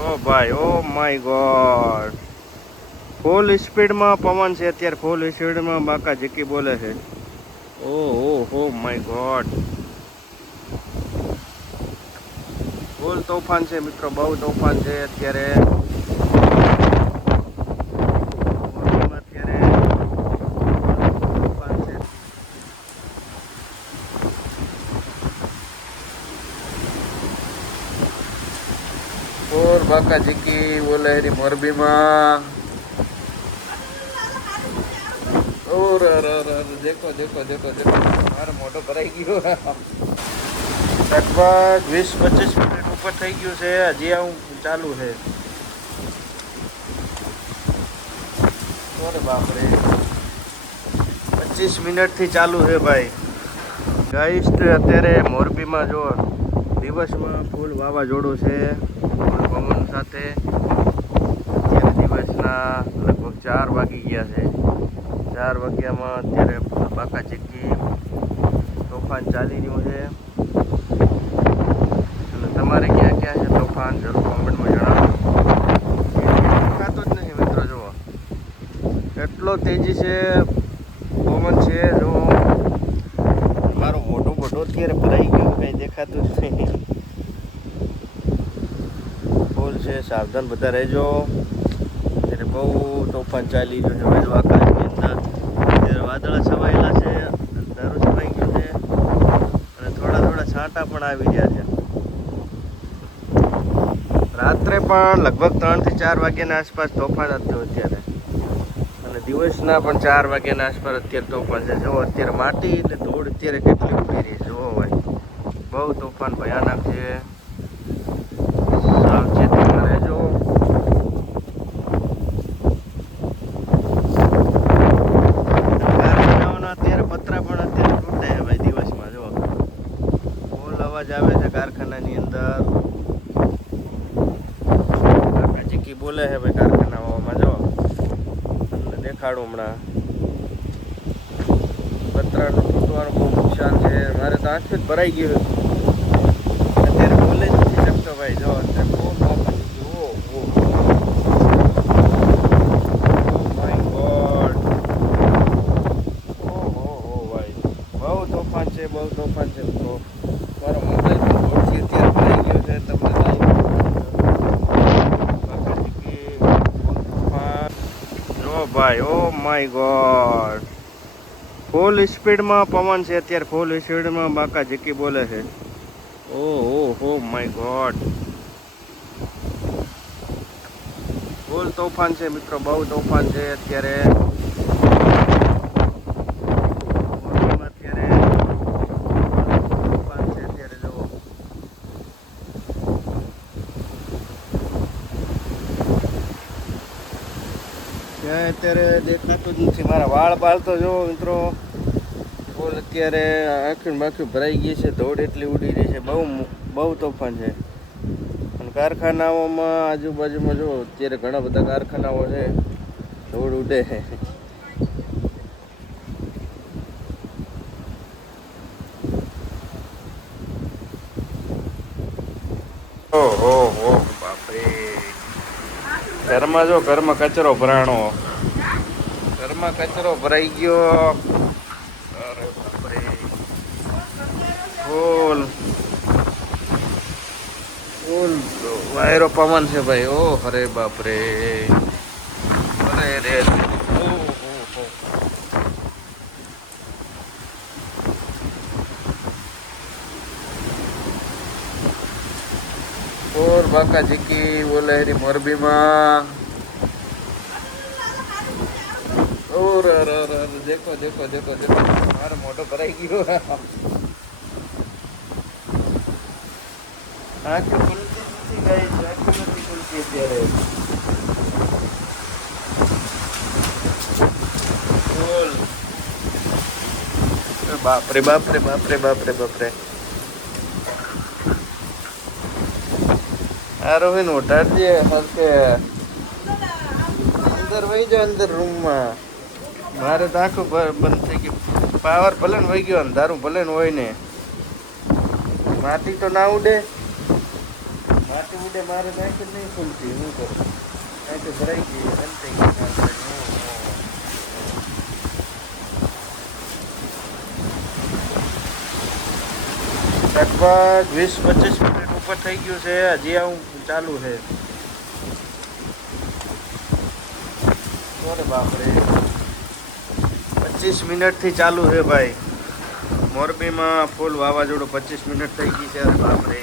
જો ભાઈ, oh my God, ફૂલ સ્પીડમાં પવન છે અત્યારે. ફૂલ સ્પીડમાં બાકા ઝીકી બોલે છે. ઓ માય ગોડ, ફૂલ તોફાન છે મિત્રો, બહુ તોફાન છે અત્યારે. और बाका झीकी बोले हरी मोरबी में। और देखो देखो देखो देखो मारो मोटो भराई गयो। लगभग 20-25 मिनट ऊपर થઈ ગયું છે, હજી આવું ચાલુ છે. અરે બાપ રે, 25 મિનિટ થી ચાલુ છે ભાઈ. ગાઈસ અત્યારે મોરબીમાં જો દિવસમાં ફૂલ વાવાઝોડું છે, પવન સાથે. અત્યારે દિવસના લગભગ 4 વાગી ગયા છે. 4 વાગ્યામાં અત્યારે બાકા ચીકી તોફાન ચાલી રહ્યું છે. અને તમારે ક્યાં ક્યાં છે તોફાન, જરૂર કોમેન્ટમાં જણાવો. દેખાતો જ નહીં મિત્રો, જુઓ એટલો તેજી છે પવન છે. જો મારું મોટું મોટું અત્યારે ભરાઈ ગયું, કંઈ દેખાતું જ નહીં. છે, સાવધાન બધા રહેજો. ત્યારે બહુ તોફાન ચાલી રહ્યું છે ભાઈ. આકાશની અંદર અત્યારે વાદળા છવાયેલા છે, અંધારું છવાઈ ગયું છે અને થોડા થોડા છાંટા પણ આવી રહ્યા છે. રાત્રે પણ લગભગ 3 થી 4 વાગ્યાના આસપાસ તોફાન હતું અત્યારે, અને દિવસના પણ 4 વાગ્યાના આસપાસ અત્યારે તોફાન છે. જો અત્યારે માટી એટલે ધૂળ અત્યારે કેટલી ઉડી રહી છે, જુઓ ભાઈ, બહુ તોફાન ભયાનક છે. સાવચેતીમાં રહેજો. કારખાનાઓના અત્યારે પતરા પણ અત્યારે તૂટે છે ભાઈ દિવસમાં. જો ફૂલ અવાજ આવે છે કારખાનાની અંદર. કાકા ચીકી બોલે છે ભાઈ કારખાનાઓમાં. જો તમને દેખાડું હમણાં. પતરાનું તૂટવાનું બહુ નુકસાન છે. મારે તો આંખ જ ભરાઈ ગયું અત્યારે, બોલે જ નથી શકતો ભાઈ. જો અત્યારે બહુ બાકા ચીકી, માય ગોડ, ઓહો ભાઈ, બહુ તોફાન છે, બહુ તોફાન છે. તો મારો મોબાઈલ પણ દોડથી અત્યારે ભરાઈ ગયો છે. તમને બાકા ચીકી તોફાન જો ભાઈ, ઓ માય ગોડ, ફૂલ સ્પીડમાં પવન છે અત્યારે. ફૂલ સ્પીડમાં બાકા ઝીકી બોલે છે. ઓહો માય ગોડ, ફૂલ તોફાન છે મિત્રો, બહુ તોફાન છે અત્યારે. તોફાન છે અત્યારે, જુઓ ક્યાંય અત્યારે દેખાતું જ નથી. મારા વાળ બાળ તો જુઓ મિત્રો, ફૂલ અત્યારે આંખી માખી ભરાઈ ગઈ છે. ધૂળ એટલી ઉડી રહી છે, બહુ તોફાન છે. અને કારખાનાઓમાં આજુબાજુમાં જો અત્યારે ઘણા બધા કારખાનાઓ છે, ધૂળ ઉડે છે. ઓહો બાપરે, ઘરમાં જો ઘરમાં કચરો ભરાણો, ઘરમાં કચરો ભરાઈ ગયો. અરે બાપરે, ફૂલ વાયરો પવન છે ભાઈ. ઓ અરે બાપરે, અરે રે, और बाका झीकी बोले हरी मोरबी में। और देखो देखो देखो देखो मारो मोटो भराई गयो। आंखें खुलती नहीं गाइस, आंखें नहीं खुलती અત્યારે. બોલ, બાપ રે બાપ રે બાપ રે બાપ રે બાપ રે. આ રોહિન ઉઠાડજે હલકે, અંદર વહી જાઓ અંદર રૂમમાં. મારે તો આખું બંધ થઈ ગયું. પાવર ભલે ને વહી ગયો, અંધારું ભલે ને હોય ને, માટી તો ના ઉડે. માટી ઉડે મારે નાખી નહીં ખુલતી હું કરું કાંઈ તો ભરાઈ ગઈ અંતે લગભગ 20-25 મિનિટ ઉપર થઈ ગયું છે હજી આવું ચાલુ છે અરે બાપરે 25 મિનિટથી ચાલુ છે ભાઈ મોરબીમાં ફૂલ વાવાઝોડું 25 મિનિટ થઈ ગઈ છે અરે બાપરે